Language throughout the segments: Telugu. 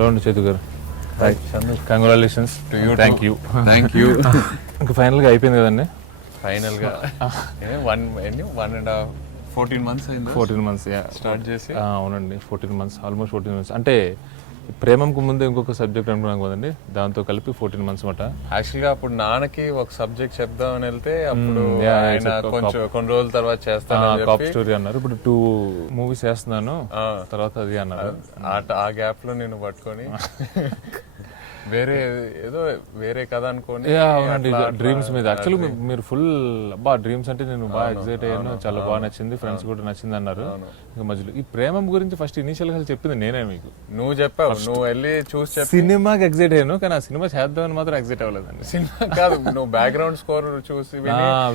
రౌండ్ చేతు గారు, కంగ్రాచులేషన్స్. Thank you. ఇంకా ఫైనల్గా అయిపోయింది కదండి. ఫైనల్గా 14 months అయింది. 14 months స్టార్ట్ చేసి. అవునండి, 14 months, ఆల్మోస్ట్ 14 months. అంటే ప్రేమంకు ముందు ఇంకొక సబ్జెక్ట్ అనుకున్నాం కదండి, దాంతో కలిపి 14 months మాట. యాక్చువల్గా అప్పుడు నాన్నకి ఒక సబ్జెక్ట్ చెప్దామని వెళ్తే అప్పుడు ఆయన కొంచెం కొన్ని రోజుల తర్వాత చేస్తాను కాప్ స్టోరీ అన్నారు. ఇప్పుడు 2 movies చేస్తున్నాను తర్వాత అది అన్నారు. ఆ గ్యాప్ లో నేను పట్టుకొని వేరే కథ అనుకోని. అవునండి, డ్రీమ్స్ మీద యాక్చువల్లీ మీరు ఫుల్ డ్రీమ్స్ అంటే నేను బాగా ఎక్సైట్ అయ్యాను, చాలా బాగా నచ్చింది, ఫ్రెండ్స్ కూడా నచ్చింది అన్నారు. ఇంకా మధ్యలో ఈ ప్రేమం గురించి ఫస్ట్ ఇనిషియల్ గా చెప్పింది నేనే మీకు. నువ్వు చెప్పావు, నువ్వు వెళ్ళి చూసి సినిమాకి ఎక్సైట్ అయ్యాను, కానీ ఆ సినిమా చేద్దామని మాత్రం ఎక్సైట్ అవ్వలేదండి. సినిమా కాదు, నువ్వు బ్యాక్గ్రౌండ్ స్కోర్ చూసి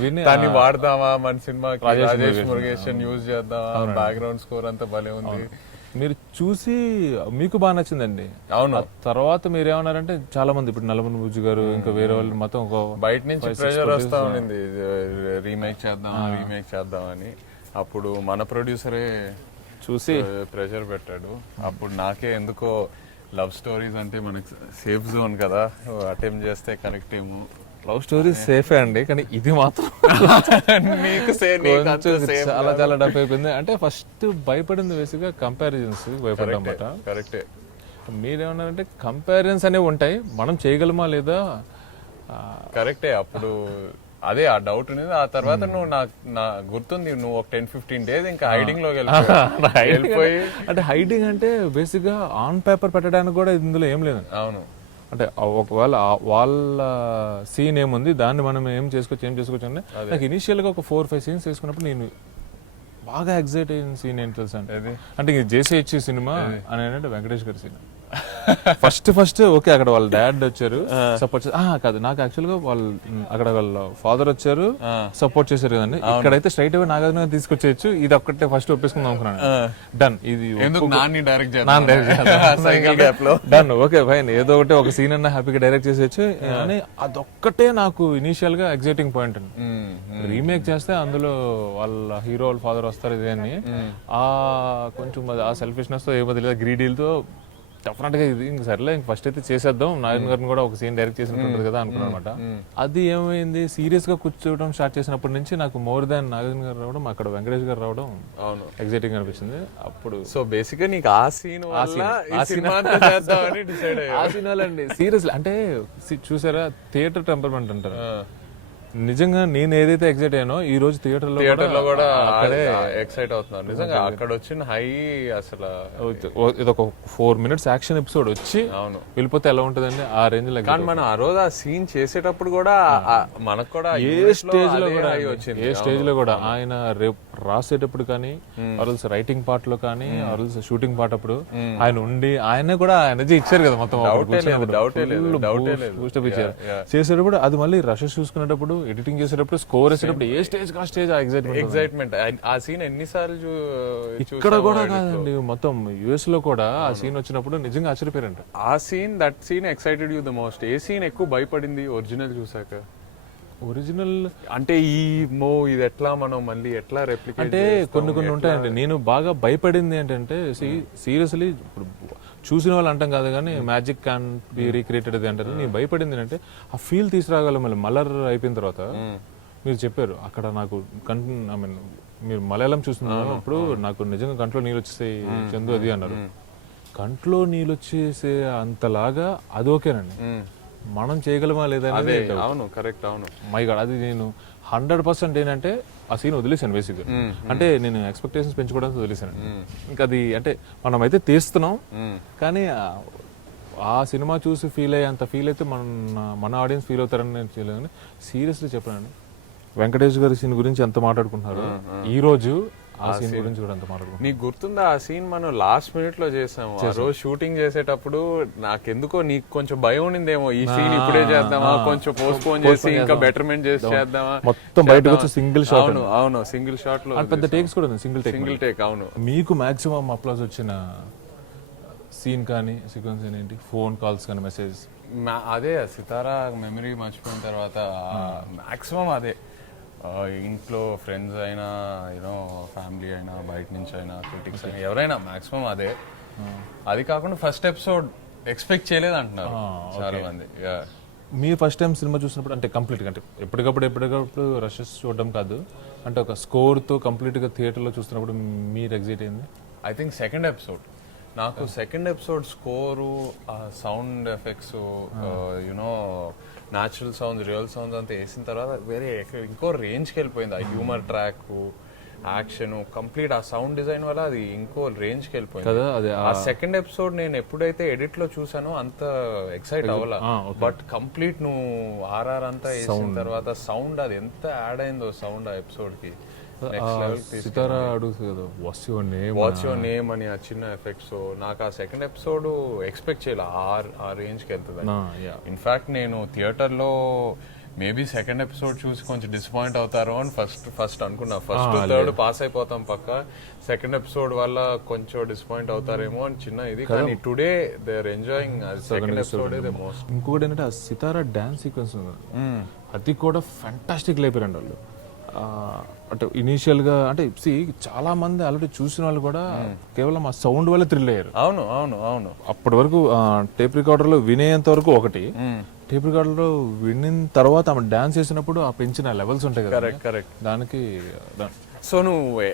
విని దాన్ని వాడదామా మన సినిమాకి, రాజేష్ మురుగేషన్ యూజ్ చేద్దామా, బ్యాక్గ్రౌండ్ స్కోర్ అంతా భలే ఉంది. మీరు చూసి మీకు బాగా నచ్చిందండి. అవును. తర్వాత మీరు ఏమన్నారంటే చాలా మంది ఇప్పుడు నల్లమని బుజ్జి గారు ఇంకా వేరే వాళ్ళు మొత్తం ఒక బయట నుంచి ప్రెషర్ వస్తా ఉండింది, రీమేక్ చేద్దాం అని. అప్పుడు మన ప్రొడ్యూసరే చూసి ప్రెషర్ పెట్టాడు. అప్పుడు నాకే ఎందుకో లవ్ స్టోరీస్ అంటే మనకి సేఫ్ జోన్ కదా, అటెంప్ట్ చేస్తే కనెక్ట్ ఏమో. లవ్ స్టోరీ సేఫే అండి, కానీ ఇది మాత్రం చాలా చాలా డబ్బు అయిపోయింది. అంటే ఫస్ట్ భయపడింది బేసిక్గా కంపారిజన్స్ భయపడ్డామట. కరెక్టే. మీరేమన్నారంటే కంపారిజన్స్ అనేవి ఉంటాయి, మనం చేయగలమా లేదా. కరెక్టే. అప్పుడు అదే ఆ డౌట్ ఉండేది. ఆ తర్వాత నువ్వు నా గుర్తుంది, నువ్వు ఒక 10-15 days ఇంకా హైడింగ్ లోకి వెళ్ళిపోయి. అంటే హైడింగ్ అంటే బేసిక్ గా ఆన్ పేపర్ పెట్టడానికి కూడా ఇందులో ఏం లేదు. అవును. అంటే ఒకవేళ వాళ్ళ సీన్ ఏముంది దాన్ని మనం ఏం చేసుకోవచ్చు అంటే నాకు ఇనిషియల్ గా ఒక 4-5 scenes చేసుకున్నప్పుడు నేను బాగా ఎగ్జైట్ అయిన సీన్ ఏంటి తెలుసా అంటే ఇది జేసీ సినిమా అని అంటే వెంకటేష్ గారి సీన్. ఫస్ట్ ఓకే, అక్కడ వాళ్ళ డాడ్ వచ్చారు సపోర్ట్ కాదు, నాకు యాక్చువల్ గా వాళ్ళు అక్కడ వాళ్ళ ఫాదర్ వచ్చారు సపోర్ట్ చేశారు కదండి. ఇక్కడైతే స్ట్రైట్ అవే నాగార్జున తీసుకొచ్చేయచ్చు, ఇది ఒక్కటే ఫస్ట్ ఒప్పేసుకుందాం అనుకున్నాను. డన్, ఇది డన్, ఓకే ఫైన్, ఏదో ఒకటి ఒక సీన్ అన్న హ్యాపీగా డైరెక్ట్ చేసేయచ్చు అని. అదొక్కటే నాకు ఇనిషియల్ గా ఎగ్జైటింగ్ పాయింట్ అండి. రీమేక్ చేస్తే అందులో వాళ్ళ హీరో వాళ్ళ ఫాదర్ వస్తారు ఇది అని ఆ కొంచెం ఆ సెల్ఫిష్నెస్ తో ఏమో తెలియదు, గ్రీడీలతో డెఫినెట్ గా ఇది ఇంక సరేలే ఇంక ఫస్ట్ అయితే చేసేద్దాం, నారాయణ గారిని కూడా ఒక సీన్ డైరెక్ట్ చేసినట్టు కదా అనుకున్నాను అనమాట. అది ఏమైంది, సీరియస్ గా కూర్చోవడం స్టార్ట్ చేసినప్పటి నుంచి నాకు మోర్ దాన్ నాగార్జున గారు రావడం, అక్కడ వెంకటేష్ గారు రావడం ఎగ్జైటింగ్ అనిపించింది అప్పుడు. సో బేసిక్ గా నీకు ఆ సీన్ అండి సీరియస్లీ అంటే చూసారా థియేటర్ టెంపర్మెంట్ అంటారు. నిజంగా నేను ఏదైతే ఎక్సైట్ అయ్యానో ఈ రోజు థియేటర్ లో కూడా ఎక్సైట్ అవుతున్నాను. నిజంగా అక్కడ వచ్చిన హై అసలు ఇది ఒక 4 minutes యాక్షన్ ఎపిసోడ్ వచ్చి వెళ్ళిపోతే ఎలా ఉంటదండి ఆ రేంజ్ లో. కానీ మనం ఆ రోజు ఆ సీన్ చేసేటప్పుడు కూడా మనకు కూడా ఏ స్టేజ్ లో కూడా ఆయన రాసేటప్పుడు కానీ ఆర్ఎల్స్ రైటింగ్ పార్ట్ లో కానీ ఆర్ఎల్స్ షూటింగ్ పార్ట్ అప్పుడు ఆయన ఉండి ఆయన కూడా ఎనర్జీ ఇచ్చారు కదా మొత్తం చేసేటప్పుడు. అది మళ్ళీ రషెస్ చూసుకునేటప్పుడు, ఎడిటింగ్ చేసేటప్పుడు, స్కోర్ వేసేటప్పుడు ఏ స్టేజ్ కా స్టేజ్ ఎగ్జైట్మెంట్. ఆ సీన్ ఎన్నిసార్లు ఇక్కడ కూడా కాదండి, మొత్తం యుఎస్ లో కూడా ఆ సీన్ వచ్చినప్పుడు నిజంగా ఆశ్చర్యపోయారంట. ఆ scene, that scene excited you the most. ఏ సీన్ ఎక్కువ భయపడింది ఒరిజినల్ చూసాక? ఒరిజినల్ అంటే ఇది ఎట్లా మనం మళ్ళీ ఎట్లా రెప్లికేట్ అంటే కొన్ని ఉంటాయండి. నేను బాగా భయపడింది ఏంటంటే సీరియస్లీ ఇప్పుడు చూసిన వాళ్ళు అంటాం కాదు కానీ మ్యాజిక్ క్యాన్ బి రీక్రియేటెడ్ అది అంటారు. నేను భయపడింది అంటే ఆ ఫీల్ తీసుకురాగలం. మళ్ళీ మలర్ అయిపోయిన తర్వాత మీరు చెప్పారు అక్కడ నాకు ఐ మీన్ మీరు మలయాళం చూస్తున్నప్పుడు నాకు నిజంగా కంట్లో నీళ్ళు వచ్చేసాయి చందు అది అన్నారు. కంట్లో నీళ్ళు వచ్చేసే అంతలాగా అది ఓకేనండి, మనం చేయగలమా లేదా? అవును, కరెక్ట్. అవును, మై గాడ్, అది నేను 100% ఏంటంటే ఆ సీన్ వదిలేసాను బేసిక్ గా. అంటే నేను ఎక్స్పెక్టేషన్స్ పెంచుకోవడానికి వదిలేసాను. ఇంకా అది అంటే మనం అయితే తీస్తున్నాం కానీ ఆ సినిమా చూసి ఫీల్ అయ్యేంత ఫీల్ అయితే మన ఆడియన్స్ ఫీల్ అవుతారని నేను చేయలేదు. సీరియస్లీ చెప్పాను, వెంకటేష్ గారి సీన్ గురించి ఎంత మాట్లాడుకుంటున్నారు ఈ రోజు, ఆ సీన్ గురించి కూడా ఎంత మాట్లాడుకుంటున్నారు. నీకు గుర్తుందా ఆ సీన్ మనం లాస్ట్ మినిట్ లో చేసాము. ఆ రోజు షూటింగ్ చేసేటప్పుడు నాకెందుకో నీకు కొంచెం భయం ఉండిందేమో, ఈ సీన్ ఇప్పుడే చేద్దామా, కొంచెం పోస్ట్పోన్ చేసి ఇంకా బెటర్మెంట్ చేసి చేద్దామా, మొత్తం బయటకు వచ్చి సింగిల్ షాట్. అవును, సింగిల్ షాట్ లో పెద్ద టేక్స్ కూడా సింగిల్ టేక్. అవును. మీకు మాక్సిమం అప్లాజ్ వచ్చిన సీన్ కానీ సీక్వెన్స్ ఏంటి? ఫోన్ కాల్స్ కానీ మెసేజ్? అదే సితారా మెమరీ మర్చిపోయిన తర్వాత మాక్సిమం అదే. ఇంట్లో ఫ్రెండ్స్ అయినా యూనో ఫ్యామిలీ అయినా బయట నుంచి అయినా క్రిటిక్స్ అయినా ఎవరైనా మాక్సిమం అదే. అది కాకుండా ఫస్ట్ ఎపిసోడ్ ఎక్స్పెక్ట్ చేయలేదు అంటున్నారు చాలా మంది. మీరు ఫస్ట్ టైం సినిమా చూసినప్పుడు అంటే కంప్లీట్గా అంటే ఎప్పటికప్పుడు రషెస్ చూడడం కాదు, అంటే ఒక స్కోర్తో కంప్లీట్గా థియేటర్లో చూస్తున్నప్పుడు మీరు ఎగ్జైట్ అయింది? ఐ థింక్ సెకండ్ ఎపిసోడ్ నాకు second episode score, sound effects, you know natural sounds, real sounds అంతా వేసిన తర్వాత వేరే ఇంకో రేంజ్కి వెళ్ళిపోయింది. ఆ హ్యూమర్ ట్రాక్, యాక్షన్, కంప్లీట్ ఆ సౌండ్ డిజైన్ వల్ల అది ఇంకో రేంజ్కి వెళ్ళిపోయింది. ఆ సెకండ్ ఎపిసోడ్ నేను ఎప్పుడైతే ఎడిట్ లో చూసానో అంత ఎక్సైట్ అవ్వాల, బట్ కంప్లీట్ నువ్వు ఆర్ఆర్ అంతా వేసిన తర్వాత సౌండ్ అది ఎంత యాడ్ అయిందో సౌండ్ ఆ ఎపిసోడ్ కి. సితారా అడుగుతుంది కదా వాట్స్ యువర్ నేమ్ అని ఆ చిన్న ఎఫెక్ట్స్, నాకు ఆ సెకండ్ ఎపిసోడ్ ఎక్స్పెక్ట్ చేయాలి ఆ రేంజ్ కి వెళ్తుంది. ఇన్ఫాక్ట్ నేను థియేటర్ లో మేబీ సెకండ్ ఎపిసోడ్ చూసి కొంచెం డిసప్పాయింట్ అవుతారో అని ఫస్ట్ అనుకున్నా. ఫస్ట్ థర్డ్ పాస్ అయిపోతాం పక్క, సెకండ్ ఎపిసోడ్ వల్ల కొంచెం డిసప్పాయింట్ అవుతారేమో అని చిన్న ఇది. కానీ today they are enjoying second episode the most. ఇంకొకటి ఏంటంటే ఆ సితారా డాన్స్ సీక్వెన్స్ ఉంది, అది కూడా ఫ్యాంటాస్టిక్ లేపారండి వాళ్ళు. అంటే ఇనీషియల్ గా అంటే చాలా మంది ఆల్రెడీ చూసిన వాళ్ళు కూడా కేవలం ఆ సౌండ్ వల్ల థ్రిల్ అయ్యారు. అవును అవును అవును. అప్పటి వరకు టేప్ రికార్డర్ లో వినేంత వరకు ఒకటి, టేప్ రికార్డర్ లో వినిన తర్వాత ఆమె డాన్స్ చేసినప్పుడు ఆ పెంచిన లెవెల్స్ ఉంటాయి కదా, కరెక్ట్ దానికి. సో నువ్వు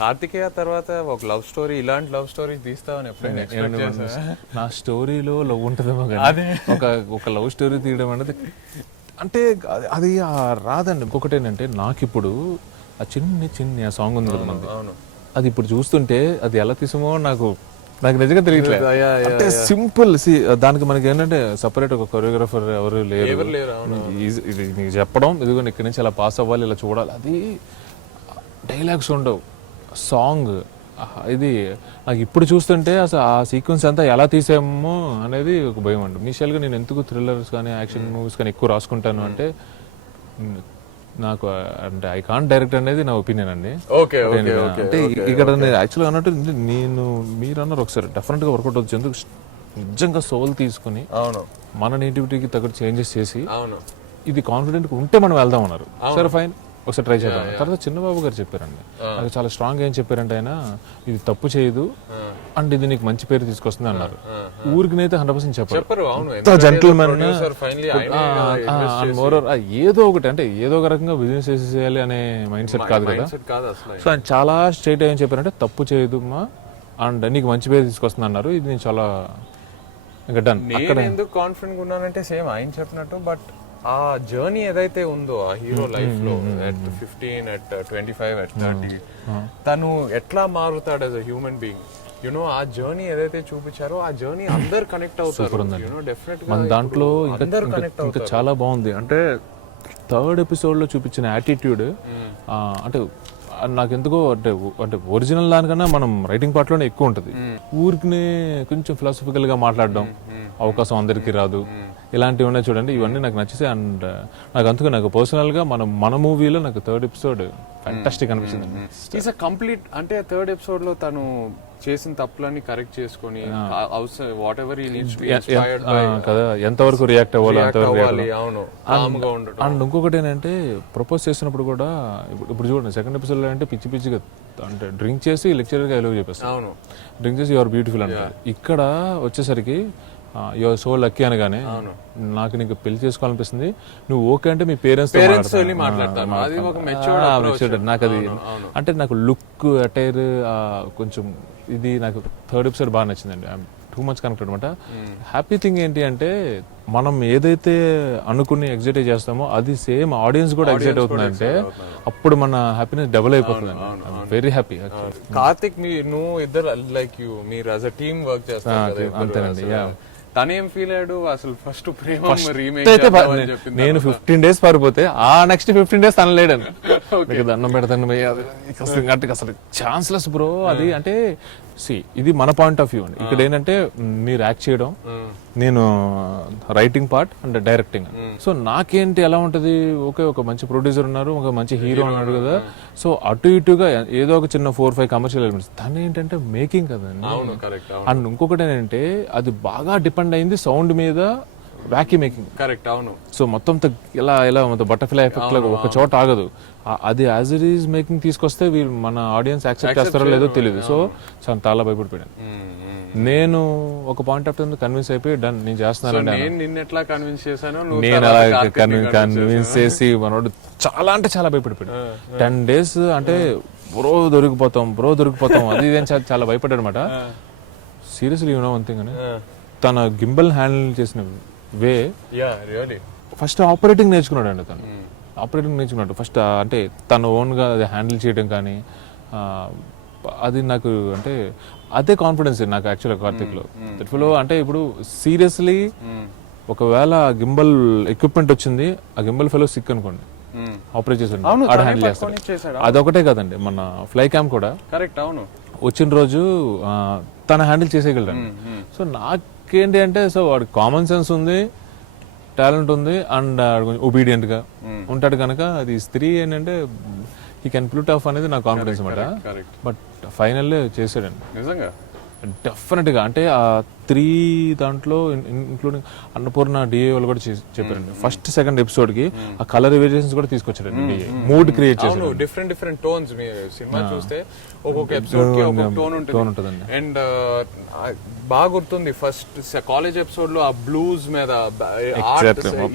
కార్తికేయ తర్వాత ఒక లవ్ స్టోరీ, ఇలాంటి లవ్ స్టోరీ తీస్తావని ఎప్పుడైనా ఎక్స్పెక్ట్ చేశా? నా స్టోరీలో లవ్ ఉంటుందేమో కానీ ఒక లవ్ స్టోరీ తీయడం అనేది అంటే అది రాదండి. ఇంకొకటి ఏంటంటే నాకు ఇప్పుడు ఆ చిన్న సాంగ్ ఉంది కదా మనది, అది ఇప్పుడు చూస్తుంటే అది ఎలా తీసామో నాకు నిజంగా తెలియట్లేదు. అంటే సింపుల్ దానికి మనకి ఏంటంటే సపరేట్ ఒక కొరియోగ్రాఫర్ ఎవరు లేరు, ఇది నీకు చెప్పడం ఇదిగో ఇక్కడి నుంచి ఇలా పాస్ అవ్వాలి, ఇలా చూడాలి, అది డైలాగ్స్ ఉండవు, సాంగ్ ఇది నాకు ఇప్పుడు చూస్తుంటే అసలు ఆ సీక్వెన్స్ అంతా ఎలా తీసామో అనేది ఒక భయం అండి. ఇనిషియల్గా నేను ఎందుకు థ్రిల్లర్స్ కానీ యాక్షన్ మూవీస్ కానీ ఎక్కువ రాసుకుంటాను అంటే నాకు అంటే ఐ కాంట్ డైరెక్ట్ అనేది నా ఒపీనియన్ అండి. అంటే ఇక్కడ నేను యాక్చువల్గా అన్నట్టు మీరు అన్నారు ఒకసారి డెఫినెట్ గా వర్కౌట్ అవుతుంది. ఎందుకు నిజంగా సోల్ తీసుకుని మన నేటివిటీకి తగ్గట్టు చేంజెస్ చేసి ఇది కాన్ఫిడెంట్ ఉంటే మనం వెళ్దాం అన్నారు. సరే ఫైన్, ఒకసారి ట్రై చేద్దాం. తర్వాత చిన్నబాబు గారు చెప్పారండి, అది చాలా స్ట్రాంగ్ ఏం చెప్పారంటే ఆయన ఇది తప్పు చేయదు అండ్ ఇది నీకు మంచి పేరు తీసుకొస్తుంది అన్నారు. ఊరికినైతే 100% చెప్పారు, జెంటిల్మెన్ మోరర్ ఏదో ఒకటి అంటే ఏదో ఒక రకంగా బిజినెస్ చేసేయాలి అనే మైండ్ సెట్ కాదు కదా. సో ఆయన చాలా స్ట్రైట్ ఏం చెప్పారంటే తప్పు చేయదు మా అండ్ నీకు మంచి పేరు తీసుకొస్తుంది అన్నారు. ఇది నేను చాలా ఎందుకు కాన్ఫిడెంట్ ఉన్నానంటే సేమ్ ఆయన చెప్పినట్టు, బట్ ఆ జర్నీ ఏదైతే ఉందో ఆ హీరో లైఫ్ లో at 15, at 25, at 30 తను ఎట్లా మారుతాడు as a human being, you know ఆ జర్నీ ఏదైతే చూపించారో ఆ జర్నీ అందరు కనెక్ట్ అవుతారు. యునో డెఫినెట్ గా మన దాంట్లో ఇంకా చాలా బాగుంది. అంటే థర్డ్ ఎపిసోడ్ లో చూపించిన యాటిట్యూడ్ అంటే నాకు ఎందుకో అంటే ఒరిజినల్ దానికన్నా మనం రైటింగ్ పార్ట్ లోనే ఎక్కువ ఉంటది. ఊరికి కొంచెం ఫిలాసఫికల్ గా మాట్లాడడం, అవకాశం అందరికీ రాదు, ఇలాంటివి ఉన్నాయి చూడండి, ఇవన్నీ నాకు నచ్చేసాయి. అండ్ నాకు అందుకు నాకు పర్సనల్ గా మన మూవీలో నాకు థర్డ్ ఎపిసోడ్ ఫ్యాంటాస్టిక్ అనిపించింది. ఈస్ కంప్లీట్ అంటే థర్డ్ ఎపిసోడ్ లో తను చేసిన తప్పులన్నీ కరెక్ట్ చేసుకుని what ever he needs to be inspired by కదా, ఎంతవరకు రియాక్ట్ అవ్వాలి అంతవరకు. అండ్ ఇంకొకటి ఏంటంటే ప్రపోజ్ చేసినప్పుడు కూడా ఇప్పుడు చూడండి సెకండ్ ఎపిసోడ్ లో అంటే పిచ్చి పిచ్చిగా అంటే డ్రింక్ చేసి లెక్చరర్ గా ఎలుగు చెప్పేస్తాను, డ్రింక్ చేసి యువర్ బ్యూటిఫుల్ అంటారు. ఇక్కడ వచ్చేసరికి యువర్ సో లక్కీ అనగానే నాకు నీకు పెళ్లి చేసుకోవాలనిపిస్తుంది, నువ్వు ఓకే అంటే మీ పేరెంట్స్ నాకు అది అంటే నాకు లుక్ అటైర్ కొంచెం ఇది నాకు థర్డ్ ఎపిసోడ్ బాగా నచ్చిందండి. ఐఎమ్ టూ మచ్ కనెక్టెడ్ అనమాట. హ్యాపీ థింగ్ ఏంటి అంటే మనం ఏదైతే అనుకుని ఎగ్జైట్ చేస్తామో అది సేమ్ ఆడియన్స్ కూడా ఎగ్జైట్ అవుతుందంటే అప్పుడు మన హ్యాపీనెస్ డబుల్ అయిపోతుంది. Very happy. కార్తిక్ నువ్వు ఇద్దరు లైక్ యూ మీరు యాజ్ అ టీమ్ వర్క్ చేస్తారు అంతేనండి. తనేం ఫీల్ అయ్యాడు అసలు ఫస్ట్ ప్రేమ రీమేక్ నేను 15 days పారిపోతే ఆ నెక్స్ట్ 15 days తన లేడని దండం పెడతాను అసలు ఛాన్స్లెస్ బ్రో అది. అంటే ఇది మన పాయింట్ ఆఫ్ వ్యూ అండి. ఇక్కడ ఏంటంటే మీరు యాక్ట్ చేయడం, నేను writing part and directing. So నాకేంటి ఎలా ఉంటది, ఓకే ఒక మంచి ప్రొడ్యూసర్ ఉన్నారు, ఒక మంచి హీరో ఉన్నాడు కదా, సో అటు ఇటుగా ఏదో ఒక చిన్న 4-5 కమర్షియల్ ఎలిమెంట్స్. తను ఏంటంటే మేకింగ్ కదండి. అండ్ ఇంకొకటి ఏంటంటే అది బాగా డిపెండ్ అయింది సౌండ్ మీద, వ్యాక్యూమ్ మేకింగ్. కరెక్ట్, అవును. సో మొత్తం ఇలా మొత్తం బటర్ఫ్లై ఎఫెక్ట్ లాగా ఒక చోట ఆగదు. అది యాజ్ ఇట్ ఈస్ మేకింగ్ తీసుకొస్తే మన ఆడియన్స్ యాక్సెప్ట్ చేస్తారో లేదో తెలియదు. సో చాలా భయపడిపోయాను. నేను ఒక పాయింట్ ఆఫ్ టైం కన్విన్స్ అయిపోయి డన్ నేను చేస్తున్నానండి నేను నిన్న ఎట్లా కన్విన్స్ చేశాను నువ్వు నేను తర్వాత అలా కార్తీక్ని కన్విన్స్ చేసి మనోడు చాలా అంటే చాలా భయపడిపోయాడు 10 days అంటే బ్రో దొరికిపోతాం అది ఇది అని చాలా భయపడ్డాడు అనమాట. సీరియస్లీ యూనో వన్ థింగ్ అని తన గింబల్ హ్యాండిల్ చేసిన వే ఫస్ట్ ఆపరేటింగ్ నేర్చుకున్నాడు అండి తను. ఆపరేటింగ్ నేర్చుకున్నాడు ఫస్ట్ అంటే తన ఓన్గా అది హ్యాండిల్ చేయడం కానీ అది నాకు అంటే అదే కాన్ఫిడెన్స్ నాకు యాక్చువల్గా కార్తిక్లో. దట్ఫుల్లో అంటే ఇప్పుడు సీరియస్లీ ఒకవేళ గింబల్ ఎక్విప్మెంట్ వచ్చింది ఆ గింబల్ ఫెలో సిక్ అనుకోండి ఆపరేట్ చేసాడు ఆడ హ్యాండిల్ చేస్తాడు. అదొకటే కాదండి మన ఫ్లై క్యామ్ కూడా కరెక్ట్ అవును వచ్చిన రోజు తన హ్యాండిల్ చేసేయగలడు. సో నాకేంటి అంటే సో వాడికి కామన్ సెన్స్ ఉంది, టాలెంట్ ఉంది అండ్ కొంచెం ఒబీడియంట్ గా ఉంటాడు కనుక అది స్త్రీ ఏంటంటే ఈ కెన్ పుల్ ఇట్ ఆఫ్ అనేది నా కాన్ఫిడెన్స్ అనమాట. బట్ ఫైనల్ చేసాడండి నిజంగా డెఫినెట్ గా. అంటే ఆ 3 దాంట్లో ఇంక్లూడింగ్ అన్నపూర్ణ డిఏ వాళ్ళు కూడా చెప్పారండి ఫస్ట్ సెకండ్ ఎపిసోడ్ కి ఆ కలర్ వేరియేషన్స్ కూడా తీసుకొచ్చారండి డిఏ మూడ్ క్రియేట్ చేశారు. డిఫరెంట్ టోన్స్ మీ సినిమా చూస్తే ఒక్కొక్క ఎపిసోడ్ కి ఒక్కొక్క టోన్ ఉంటుంది అండ్ బాగా గుర్తుంది ఫస్ట్ కాలేజ్ ఎపిసోడ్ లో ఆ బ్లూస్ మీద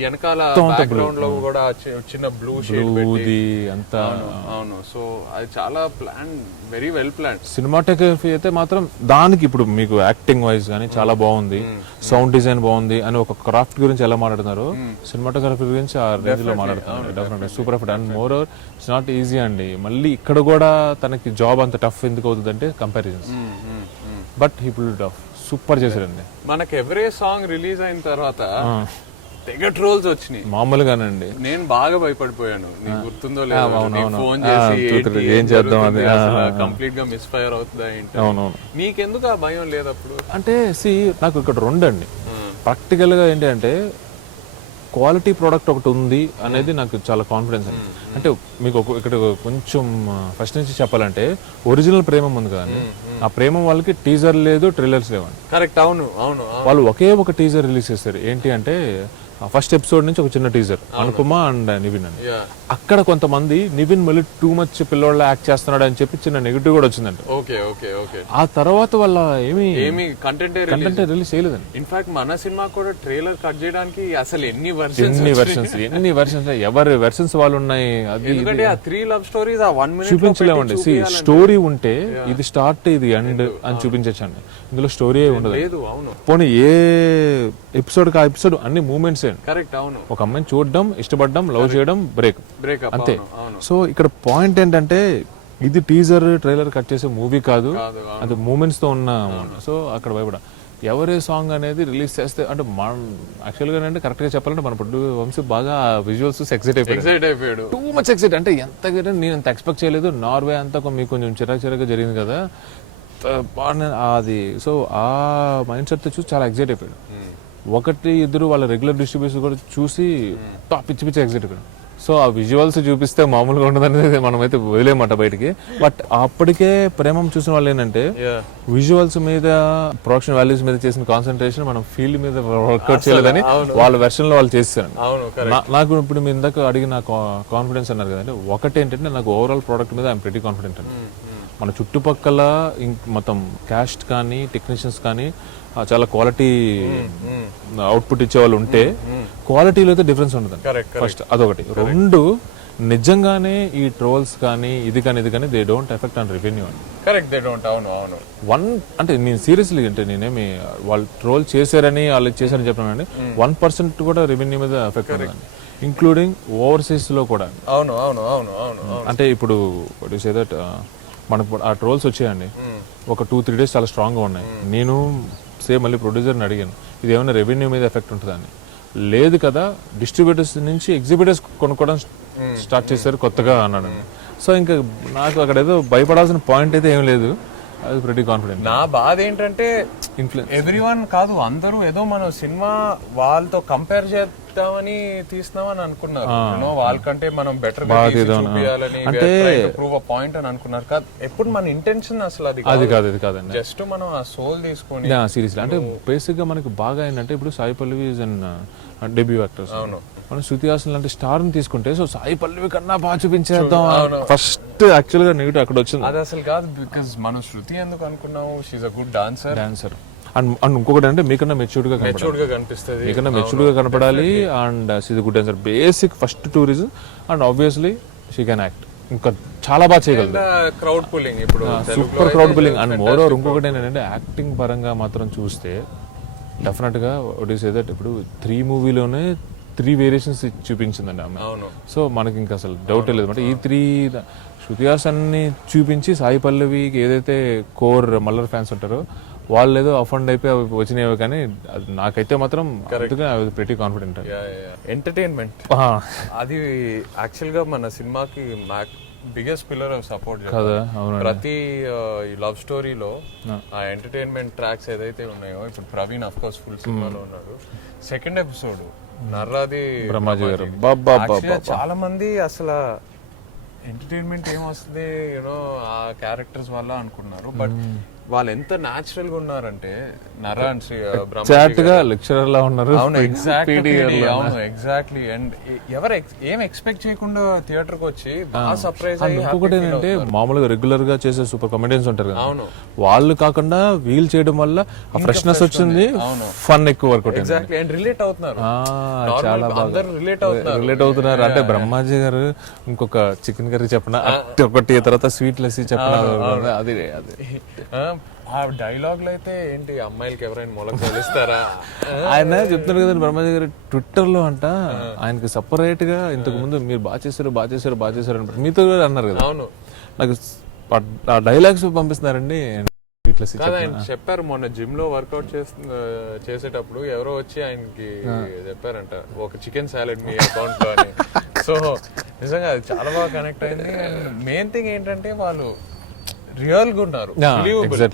వెనకాల బ్యాక్గ్రౌండ్ లో కూడా చిన్న బ్లూ షేడ్ పెట్టి అంతా అవును. సో అది చాలా plan very well plan. Cinematography అయితే మాత్రం దానికి ఇప్పుడు మీకు యాక్టింగ్ వైజ్ కానీ చాలా బాగుంది, సౌండ్ డిజైన్ బాగుంది అని ఒక క్రాఫ్ట్ గురించి ఎలా మాట్లాడుతున్నారు సినిమాటోగ్రఫీ గురించి ఆ రేంజ్ లో మాట్లాడుతున్నారు. Definitely super effort and more over it's not easy అండి. మళ్ళీ ఇక్కడ కూడా తనకి జాబ్ అంత టఫ్ ఎందుకు అవుతుంది అంటే comparisons, but he pulled it of super చేశారండి. మనకి ఎవరే సాంగ్ రిలీజ్ అయిన తర్వాత తెగ ట్రోల్స్ వచ్చినాయి మామూలుగానండి. నేను బాగా భయపడిపోయాను, నీకు గుర్తుందో లేదో ఫోన్ చేసి ఏం చేద్దాం అది కంప్లీట్ గా మిస్ ఫైర్ అవుతుందా ఏంటి. అవునవును, నీకెందుకు ఆ భయం లేదు అప్పుడు? అంటే నాకు ఇక్కడ 2 అండి ప్రాక్టికల్ గా ఏంటి అంటే క్వాలిటీ ప్రోడక్ట్ ఒకటి ఉంది అనేది నాకు చాలా కాన్ఫిడెన్స్ అండి. అంటే మీకు ఇక్కడ కొంచెం ఫస్ట్ నుంచి చెప్పాలంటే ఒరిజినల్ ప్రేమం ఉంది కదండి, ఆ ప్రేమం వాళ్ళకి టీజర్ లేదు, ట్రైలర్స్ లేవండి. కరెక్ట్ అవును అవును. వాళ్ళు ఒకే ఒక టీజర్ రిలీజ్ చేస్తారు. ఏంటి అంటే ఫస్ట్ ఎపిసోడ్ నుంచి ఒక చిన్న టీజర్ అనుపమ అండ్ నివిన్ అని. అక్కడ కొంతమంది నివిన్ మళ్ళీ టూ మచ్ పిల్లోళ్ళ యాక్ట్ చేస్తున్నాడు అని చెప్పి చిన్న నెగిటివ్ కూడా వచ్చిందంట. ఆ తర్వాత వాళ్ళ ఏమి కంటెంట్ రిలీజ్ చేయలేదండి. ఇన్ఫాక్ట్ మన సినిమా కూడా ట్రైలర్ కట్ చేయడానికి అసలు ఎన్ని వెర్షన్స్ ఎవరి వెర్షన్స్ వాళ్ళు ఉన్నాయి. అది ఆ 3 లవ్ స్టోరీస్ ఆ 1 minute చూపించలేమండి. స్టోరీ ఉంటే ఇది స్టార్ట్ ఇది ఎండ్ అని చూపించచ్చండి, ఇందులో స్టోరీ ఉండదు. పోనీ ఏ ఎపిసోడ్ ఆ ఎపిసోడ్ అన్ని మూమెంట్స్. కరెక్ట్ అవును. ఒక అమ్మాయిని చూడడం, ఇష్టపడడం, లవ్ చేయడం, బ్రేక్ అంతే. సో ఇక్కడ పాయింట్ ఏంటంటే ఇది టీజర్ ట్రైలర్ కట్ చేసే మూవీ కాదు, అది మూమెంట్స్ తో ఉన్న. సో అక్కడ భయపడ ఎవరే సాంగ్ అనేది రిలీజ్ చేస్తే అంటే మనం యాక్చువల్ గా అంటే కరెక్ట్ గా చెప్పాలంటే మన పొట్టు వంశీ బాగా విజువల్స్ ఎక్సైట్ అయిపోయాడు. టూ మచ్ ఎక్సైట్ అంటే ఎంత నేను అంత ఎక్స్పెక్ట్ చేయలేదు. నార్వే అంతా మీకు కొంచెం చిరాకు జరిగింది కదా అది. సో ఆ మైండ్ సెట్ చూసి చాలా ఎక్సైట్ అయిపోయాడు. 1-2 వాళ్ళ రెగ్యులర్ డిస్ట్రిబ్యూషన్ కూడా చూసి పిచ్చి ఎగ్జిట్ ఇక్కడ. సో ఆ విజువల్స్ చూపిస్తే మామూలుగా ఉండదనేది మనమైతే వదిలేమాట బయటికి. బట్ అప్పటికే ప్రేమం చూసిన వాళ్ళు ఏంటంటే విజువల్స్ మీద, ప్రొడక్షన్ వాల్యూస్ మీద చేసిన కాన్సన్ట్రేషన్ మనం ఫీల్డ్ మీద వర్కౌట్ చేయలేదని వాళ్ళ వెర్షన్ లో వాళ్ళు చేస్తారు. నాకు ఇప్పుడు మీ ఇందాక అడిగిన కాన్ఫిడెన్స్ అన్నారు కదండి, ఒకటి ఏంటంటే నాకు ఓవరాల్ ప్రోడక్ట్ మీద ఐఎమ్ ప్రిటీ కాన్ఫిడెంట్ అండి. మన చుట్టుపక్కల మొత్తం క్యాస్ట్ కానీ టెక్నీషియన్స్ కానీ చాలా క్వాలిటీ అవుట్పుట్ ఇచ్చే వాళ్ళు ఉంటే క్వాలిటీలో అయితే డిఫరెన్స్ ఉండదు ఫస్ట్. అదొకటి. 2 నిజంగానే ఈ ట్రోల్స్ కానీ ఇది కానీ they don't effect on revenue అండి. Correct, they don't. అవును అవును. 1 అంటే నేను సీరియస్లీ అంటే నేనేమి వాళ్ళు ట్రోల్ చేశారని వాళ్ళు చేశారని చెప్పానండి, 1% కూడా రెవెన్యూ మీద ఎఫెక్ట్ ఉండదండి, ఇంక్లూడింగ్ ఓవర్సీస్ లో కూడా. అవును అవును అవును అవును. అంటే ఇప్పుడు దట్ మనకు ఆ ట్రోల్స్ వచ్చాయండి, ఒక 2-3 days చాలా స్ట్రాంగ్ గా ఉన్నాయి. నేను మళ్ళీ ప్రొడ్యూసర్ని అడిగాను ఇది ఏమైనా రెవెన్యూ మీద ఎఫెక్ట్ ఉంటుందని. లేదు కదా, డిస్ట్రిబ్యూటర్స్ నుంచి ఎగ్జిబిటర్స్ కొనుక్కోవడం స్టార్ట్ చేశారు కొత్తగా అన్నాడు. సో ఇంకా నాకు అక్కడ ఏదో భయపడాల్సిన పాయింట్ అయితే ఏం లేదు, అది ప్రిటీ కాన్ఫిడెంట్. నా బాధ ఏంటంటే ఎవ్రీవన్ కాదు, అందరూ ఏదో మనం సినిమా వాళ్ళతో కంపేర్ చేద్దామని తీస్తున్నామని అనుకున్నారు. వాళ్ళకంటే మనం బెటర్ చూపించాలని ప్రూవ్ అ పాయింట్ అని అనుకున్నారు. కాదు, ఎప్పుడు మన ఇంటెన్షన్ అసలు అది కాదండి. జస్ట్ మనం ఆ సోల్ తీసుకొని సీరియస్లీ అంటే బేసిక్ గా మనకి బాగా ఏంటంటే ఇప్పుడు Sai Pallavi is an debut actors. అవును, మనం శృతి హాసన్ లాంటి స్టార్ ని తీసుకుంటే సో సాయి పల్లవి కన్నా బాగా చూపించేద్దాం ఫస్ట్ యాక్చువల్ గా నెగిటివ్ అక్కడ వచ్చింది. అది అసలు కాదు, బికాజ్ మనం శృతి ఎందుకు అనుకున్నాము, she's a good dancer. And ఇంకొకటి అంటే మీకన్నా మెచ్యూర్డ్ గా కనపడాలి, మెచ్యూర్డ్ గా కనిపిస్తుంది. మీకన్నా మెచ్యూర్డ్ గా కనపడాలి. అండ్ ఇది good answer, basic first 2 reason. And obviously she can act, ఇంకా చాలా బాగా చేయగలదు. క్రౌడ్ పుల్లింగ్ ఇప్పుడు super crowd building. And more over ఇంకొకటి ఏంటంటే యాక్టింగ్ పరంగా మాత్రం చూస్తే డెఫినెట్ గా వాట్ ఈస్ దట్ ఇప్పుడు 3 మూవీలోనే 3 వేరియేషన్స్ చూపించిందండి ఆమె. సో మనకి ఇంకా అసలు డౌట్ లేదు అంటే ఈ 3 శృతి హాసన్ని చూపించి సాయి పల్లవికి ఏదైతే కోర్ మల్లర్ ఫ్యాన్స్ ఉంటారో వాళ్ళు ఏదో అఫండ్ అయిపోయి అవి వచ్చినాయో, కానీ నాకైతే మాత్రం ప్రెటీ కాన్ఫిడెంట్. ఎంటర్టైన్మెంట్ అది యాక్చువల్ గా మన సినిమాకి బిగ్గెస్ట్ పిల్లర్ ఆఫ్ సపోర్ట్ కదా. ప్రతి లవ్ స్టోరీలో ఆ ఎంటర్టైన్మెంట్ ట్రాక్స్ ఏదైతే ఉన్నాయో, ఇప్పుడు ప్రవీణ్ అఫ్ కోర్స్ ఫుల్ సినిమాలో ఉన్నాడు. సెకండ్ ఎపిసోడ్ నర్రాది బ్రహ్మాజీ గారు చాలా మంది అసలు ఎంటర్టైన్మెంట్ ఏమొస్తుంది యూనో ఆ క్యారెక్టర్స్ వల్ల అనుకున్నారు. బట్ వాళ్ళు ఎంత న్యాచురల్ గా ఉన్నారంటే నర్రా లెక్చరర్ లా ఉన్నారు. అవును ఎగ్జాక్ట్లీ. అండ్ ఎవరు ఏం ఎక్స్పెక్ట్ చేయకుండా థియేటర్ కి వచ్చి బాగా సర్ప్రైజ్ అయ్యి. ఇంకొకటి ఏంటంటే మామూలుగా రెగ్యులర్ గా చేసే సూపర్ కామెడియన్స్ ఉంటారు కదా, వాళ్ళు కాకుండా వీల్ చేయడం వల్ల ఆ ఫ్రెష్నెస్ వచ్చింది, ఫన్ ఎక్కువ వర్కౌట్. ఎగ్జాక్ట్లీ. అండ్ రిలేట్ అవుతున్నారు, చాలా బాగా రిలేట్ అవుతున్నారు. అంటే బ్రహ్మాజీ గారు ఇంకొక చికెన్ కర్రీ చెప్పిన ఒకటి, తర్వాత స్వీట్ లస్సీ చెప్పిన, అది ఆ డైలాగ్ లో అయితే ఏంటి అమ్మాయిలకి ఎవరైనా మొలక తెలుస్తారా ఆయన చెప్తున్నారు కదండి బ్రహ్మాజీ గారు ట్విట్టర్ లో అంట. ఆయనకి సపరేట్ గా ఇంతకు ముందు మీరు బాగా చేశారు అని మీతో అన్నారు కదా. అవును, నాకు ఆ డైలాగ్స్ పంపిస్తున్నారండి. చెప్పారు మొన్న జిమ్ లో వర్కౌట్ చేసేటప్పుడు ఎవరో వచ్చి ఆయనకి చెప్పారంట ఒక చికెన్ సాలెడ్ మీ అకౌంట్ లో అని. సో నిజంగా అది చాలా బాగా కనెక్ట్ అయింది. మెయిన్ థింగ్ ఏంటంటే వాళ్ళు రియల్ గా ఉన్నారు,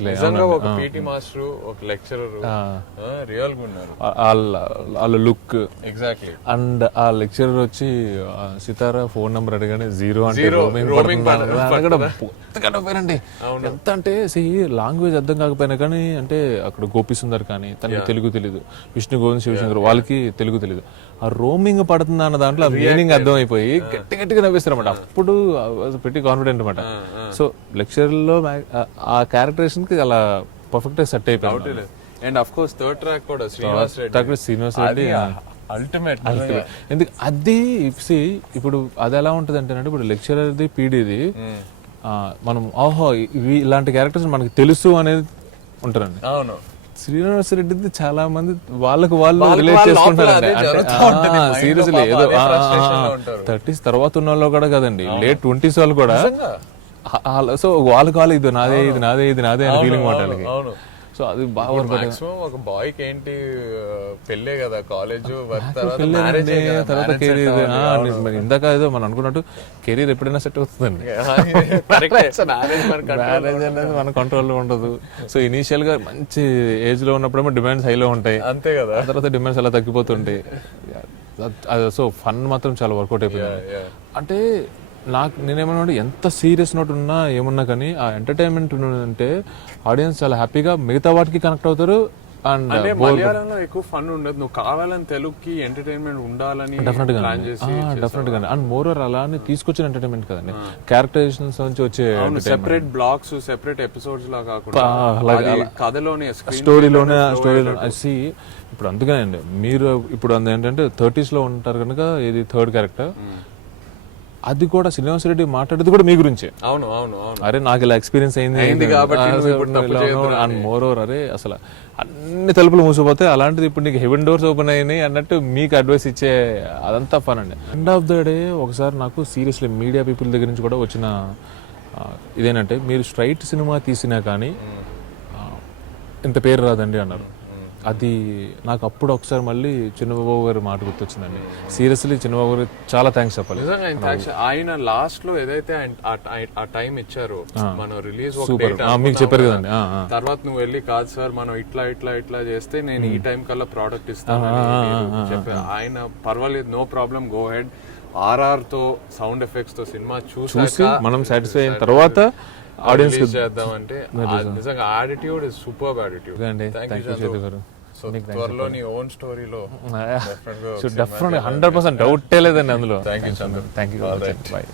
నిజంగా ఒక పీటీ మాస్టర్, ఒక లెక్చరర్ రియల్ గా ఉన్నారు. వాళ్ళ లుక్ ఎగ్జాక్ట్లీ. అండ్ ఆ లెక్చరర్ వచ్చి సితారా ఫోన్ నంబర్ అడగానే 0 అంటే పోయారండి. ఎంత అంటే లాంగ్వేజ్ అర్థం కాకపోయినా కానీ, అంటే అక్కడ గోపిసుందర్ కానీ తనకి తెలుగు తెలీదు, విష్ణు గోవింద్ శివశంకర్ వాళ్ళకి తెలుగు తెలీదు. ఆ రోమింగ్ పడుతుంది అన్న దాంట్లో ఆ మీనింగ్ అర్థం అయిపోయి గట్టిగా నవ్విస్తారు అనమాట. అప్పుడు పెట్టి కాన్ఫిడెంట్ అనమాట. సో లెక్చర్ లో ఆ క్యారెక్టరేషన్ కి అలా పర్ఫెక్ట్ సెట్ అయిపోయింది. And of course third track కూడా శ్రీనివాస్ రెడ్డి అల్టిమేట్. ఎందుకు అది ఇప్పుడు అది ఎలా ఉంటది అంటే, ఇప్పుడు లెక్చరర్ది పీడీది మనం ఇలాంటి క్యారెక్టర్స్ మనకి తెలుసు అనేది ఉంటారండి. అవును, శ్రీనివాస్ రెడ్డిది చాలా మంది వాళ్ళకు వాళ్ళు రిలేట్ చేసుకుంటారండి. సీరియస్లీ ఏదో 30s తర్వాత ఉన్న వాళ్ళు కూడా కదండి, లేట్ 20s వాళ్ళు కూడా. సో వాళ్ళకి ఇది నాదే అని ఫీలింగ్ మాట్లాడాలి. సో అది బాగా ఒక బాయ్ కి ఏంటి పెళ్ళే కదా, కాలేజ్ తర్వాత కెరీర్. ఇందాక ఏదో మనం అనుకున్నట్టు కెరీర్ ఎప్పుడైనా సెట్ అవుతుందండి, మ్యారేజ్ అనేది మన కంట్రోల్లో ఉండదు. సో ఇనీషియల్ గా మంచి ఏజ్ లో ఉన్నప్పుడేమో డిమాండ్స్ హైలో ఉంటాయి, అంతే కదా. తర్వాత డిమాండ్స్ అలా తగ్గిపోతుంటాయి. సో ఫన్ మాత్రం చాలా వర్కౌట్ అయిపోయింది. అంటే నేనేమన్నా ఎంత సీరియస్ నోట్ ఉన్నా ఏమున్నా కానీ ఆ ఎంటర్టైన్మెంట్ అంటే ఆడియన్స్ చాలా హ్యాపీగా మిగతా వాటికి కనెక్ట్ అవుతారు. అండ్ మలయాళంలో ఎక్కువ ఫన్ ఉండదు, నువ్వు కావాలని తెలుగుకి ఎంటర్టైన్మెంట్ ఉండాలని డెఫినెట్ గా. అండ్ మోర్ ఓవర్ అలా తీసుకొచ్చిన ఎంటర్టైన్మెంట్ కదండి, క్యారెక్టరైజేషన్స్ నుంచి వచ్చే సెపరేట్ బ్లాగ్స్, సెపరేట్ ఎపిసోడ్స్ లా కాకుండా కథలోనే స్టోరీలోనే ఇప్పుడు అందుకనే అండి మీరు ఇప్పుడు ఏంటంటే 30s లో ఉంటారు కనుక ఇది థర్డ్ క్యారెక్టర్, అది కూడా శ్రీనివాస్ రెడ్డి మాట్లాడేది కూడా మీ గురించే. అవును, అరే నాకు ఇలా ఎక్స్పీరియన్స్ అయింది అండ్ మోర్ ఓవర్ అరే అసలు అన్ని తలుపులు మూసిపోతే అలాంటిది ఇప్పుడు నీకు హెవెన్ డోర్స్ ఓపెన్ అయినాయి అన్నట్టు మీకు అడ్వైస్ ఇచ్చే అదంతా ఫన్ అండి. ఎండ్ ఆఫ్ ద డే ఒకసారి నాకు సీరియస్లీ మీడియా పీపుల్ దగ్గర నుంచి కూడా వచ్చిన ఇదేనంటే, మీరు స్ట్రైట్ సినిమా తీసినా కానీ ఇంత పేరు రాదండి అన్నారు. అది నాకు అప్పుడు ఒకసారి మళ్ళీ చిన్నబాబు గారి మాట గుర్తొచ్చిందండి. సీరియస్లీ చిన్నబాబు గారు చాలా థ్యాంక్స్ చెప్పాలి. ఆయన లాస్ట్ లో ఏదైతే ఆ టైం ఇచ్చారో మనం రిలీజ్ మీకు చెప్పారు కదండి, తర్వాత నువ్వు వెళ్ళి కాదు సార్ మనం ఇట్లా చేస్తే నేను ఈ టైం కల్లా ప్రోడక్ట్ ఇస్తాను చెప్పారు ఆయన. పర్వాలేదు, no problem, go ahead. RR తో సౌండ్ ఎఫెక్ట్స్ తో సినిమా చూసి మనం సాటిస్ఫై అయిన తర్వాత ఆడియన్స్ చేద్దామంటే నిజంగా attitude is superb attitude. So త్వరలో నీ ఓన్ స్టోరీలో డెఫినెట్గా 100% డౌటే లేదండి అందులో. Thank you. Thank you. By.